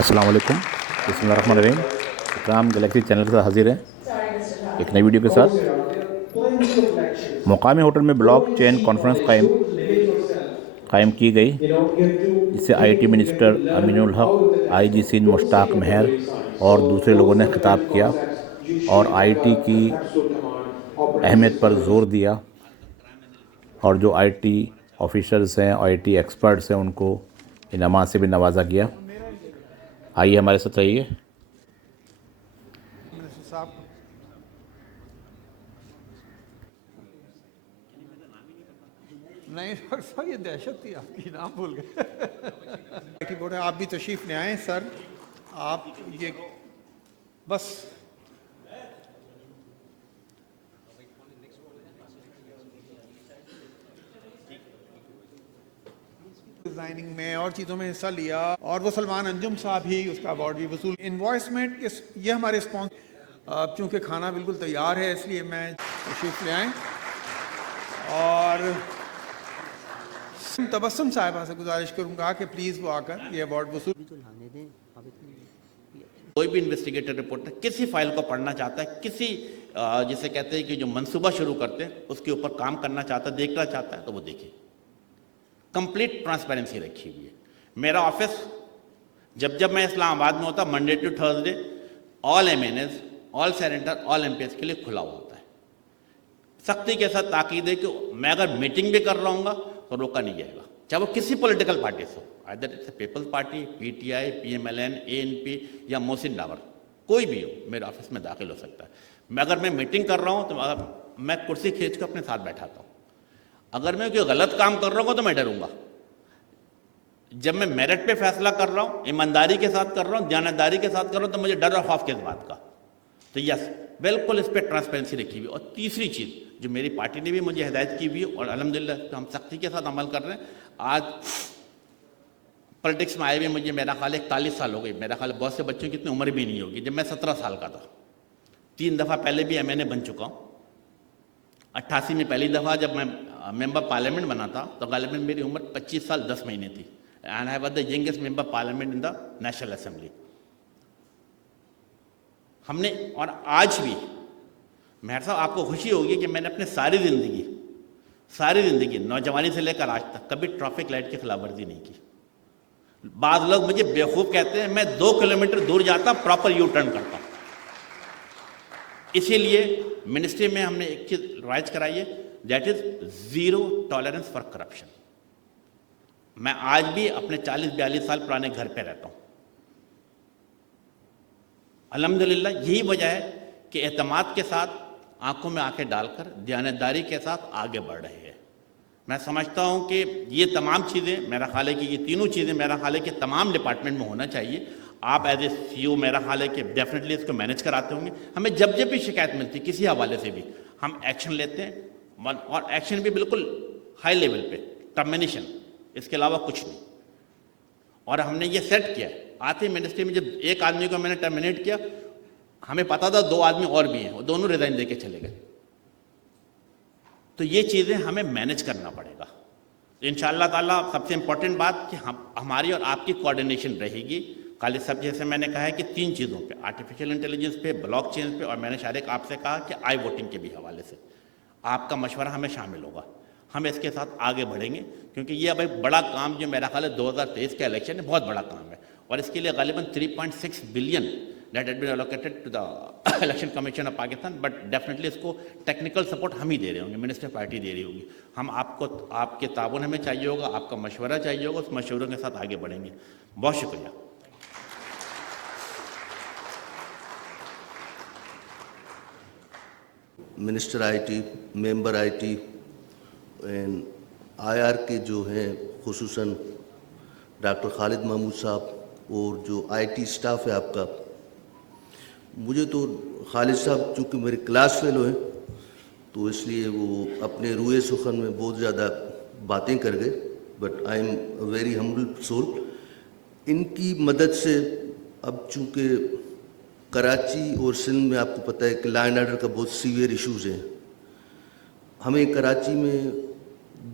السلام علیکم، بسم اللہ الرحمن الرحیم۔ اکرام گلیکسی چینل کے ساتھ حاضر ہیں ایک نئی ویڈیو کے ساتھ۔ مقامی ہوٹل میں بلاک چین کانفرنس قائم کی گئی، جس سے آئی ٹی منسٹر امین الحق، آئی جی سندھ مشتاق مہر اور دوسرے لوگوں نے خطاب کیا اور آئی ٹی کی اہمیت پر زور دیا، اور جو آئی ٹی آفیسرز ہیں، آئی ٹی ایکسپرٹس ہیں، ان کو انعامات سے بھی نوازا گیا۔ آئیے ہمارے ساتھ رہیے۔ منسٹر صاحب کو نہیں ڈاکٹر صاحب، یہ دہشت تھی، آپ کی نام بھول گئے۔ بورڈ ہے، آپ بھی تشریف لے آئیں سر۔ آپ یہ بس ڈیزائننگ میں اور چیزوں میں حصہ لیا، اور وہ سلمان انجم صاحب ہی اس کا ایوارڈ بھی وصول۔ انوائسمنٹ یہ ہمارے رسپانس، چونکہ کھانا بالکل تیار ہے اس لیے میں تشریف لے آئیں، اور تبسم صاحبہ سے گزارش کروں گا کہ پلیز وہ آ کر یہ ایوارڈ وصول۔ کوئی بھی انویسٹیگیٹر رپورٹر کسی فائل کو پڑھنا چاہتا ہے، کسی جسے کہتے ہیں کہ جو منصوبہ شروع کرتے ہیں اس کے اوپر کام کرنا چاہتا ہے، دیکھنا چاہتا ہے، تو وہ دیکھے۔ کمپلیٹ ٹرانسپیرنسی رکھی ہوئی ہے۔ میرا آفس جب میں اسلام آباد میں ہوتا، Monday to Thursday all M N As, all senator, all M P S کے لیے کھلا ہوا ہوتا ہے۔ سختی کے ساتھ تاکید ہے کہ میں اگر میٹنگ بھی کر رہا ہوں گا تو روکا نہیں جائے گا، چاہے وہ کسی پولیٹیکل پارٹی سے ہو، ادھر Peoples Party, P T I, P M L N, A N P یا محسن ڈاور، کوئی بھی ہو میرے آفس میں داخل ہو سکتا ہے۔ اگر میں میٹنگ کر رہا ہوں تو میں کرسی کھینچ کر اپنے ساتھ بیٹھاتا ہوں۔ اگر میں کوئی غلط کام کر رہا ہوں تو میں ڈروں گا۔ جب میں میرٹ پہ فیصلہ کر رہا ہوں، ایمانداری کے ساتھ کر رہا ہوں، دیانتداری کے ساتھ کر رہا ہوں، تو مجھے ڈر اور خوف کس بات کا؟ تو یس، بالکل اس پہ ٹرانسپیرنسی رکھی ہوئی۔ اور تیسری چیز جو میری پارٹی نے بھی مجھے ہدایت کی ہوئی ہے، اور الحمدللہ ہم سختی کے ساتھ عمل کر رہے ہیں۔ آج پولیٹکس میں آئے ہوئے مجھے میرا خیال 41 سال ہو گئی، میرا خیال بہت سے بچوں کی اتنی عمر بھی نہیں ہوگی۔ جب میں 17 سال کا تھا، 3 دفعہ پہلے بھی ایم این اے بن چکا ہوں۔ 88 میں پہلی دفعہ جب میں ممبر پارلیمنٹ بنا تھا تو غالباً میری عمر 25 سال 10 مہینے تھی، and I was the youngest member parliament in the national assembly. ہم نے، اور آج بھی مہر صاحب آپ کو خوشی ہوگی کہ میں نے اپنے ساری زندگی نوجوانی سے لے کر آج تک کبھی ٹریفک لائٹ کی خلاف ورزی نہیں کی۔ بعض لوگ مجھے بیوقوف کہتے ہیں، میں 2 کلومیٹر دور جاتا پراپر یو ٹرن کرتا ہوں۔ اسی لیے منسٹری میں ہم نے ایک چیز رائج کرائی ہے، that is zero tolerance for corruption. میں آج بھی اپنے 40-42 سال پرانے گھر پہ رہتا ہوں۔ الحمدللہ یہی وجہ ہے کہ اعتماد کے ساتھ آنکھوں میں آنکھیں ڈال کر دیانتداری کے ساتھ آگے بڑھ رہے ہیں۔ میں سمجھتا ہوں کہ یہ تمام چیزیں، میرا خیال ہے کہ یہ تینوں چیزیں میرا خیال ہے کہ تمام ڈپارٹمنٹ میں ہونا چاہیے۔ آپ ایز اے سی او میرا خیال ہے کہ ڈیفینیٹلی اس کو مینیج کراتے ہوں گے۔ ہمیں جب بھی شکایت ملتی کسی حوالے سے بھی، ہم ایکشن لیتے ہیں، اور ایکشن بھی بالکل ہائی لیول پہ، ٹرمینیشن، اس کے علاوہ کچھ نہیں۔ اور ہم نے یہ سیٹ کیا ہے، آتے منسٹری میں جب ایک آدمی کو میں نے ٹرمینیٹ کیا، ہمیں پتا تھا 2 آدمی اور بھی ہیں، وہ دونوں ریزائن دے کے چلے گئے۔ تو یہ چیزیں ہمیں مینیج کرنا پڑے گا انشاءاللہ تعالیٰ۔ سب سے امپورٹنٹ بات کہ ہماری اور آپ کی کوارڈینیشن رہے گی۔ خالد صاحب جیسے میں نے کہا ہے کہ 3 چیزوں پہ، آرٹیفیشل انٹیلیجنس پہ، بلاک چین پہ، اور میں نے شاید آپ سے کہا کہ آئی ووٹنگ کے بھی حوالے سے آپ کا مشورہ ہمیں شامل ہوگا۔ ہم اس کے ساتھ آگے بڑھیں گے، کیونکہ یہ اب ایک بڑا کام جو میرا خیال ہے 2023 کا الیکشن ہے، بہت بڑا کام ہے، اور اس کے لیے غالباً 3.6 billion that had been allocated to the Election Commission of Pakistan, but definitely اس کو ٹیکنیکل سپورٹ ہم ہی دے رہے ہوں گے، منسٹر پارٹی دے رہی ہوگی۔ ہم آپ کے تعاون ہمیں چاہیے ہوگا، آپ کا مشورہ چاہیے ہوگا، اس مشوروں کے ساتھ آگے بڑھیں گے۔ بہت شکریہ۔ Minister I T, member I T, I R کے جو ہیں، خصوصاً ڈاکٹر خالد محمود صاحب اور جو آئی ٹی سٹاف ہے آپ کا، مجھے تو خالد صاحب چونکہ میرے کلاس فیلو ہیں تو اس لیے وہ اپنے روئے سخن میں بہت زیادہ باتیں کر گئے، but I am a very humble soul. ان کی مدد سے اب چونکہ کراچی اور سندھ میں آپ کو پتہ ہے کہ لا اینڈ آرڈر کا بہت سیویئر ایشوز ہیں، ہمیں کراچی میں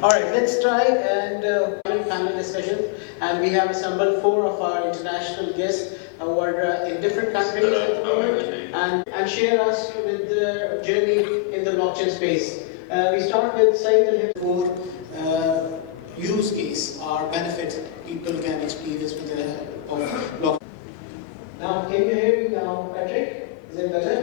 All right, let's try and panel discussion. And we have assembled 4 of our international guests who are in different countries at the moment and share us with their journey in the blockchain space. We start with Saeed Al-Hib for use case or benefit people can experience with the help of blockchain. Now, can you hear me now, Patrick? Is it better?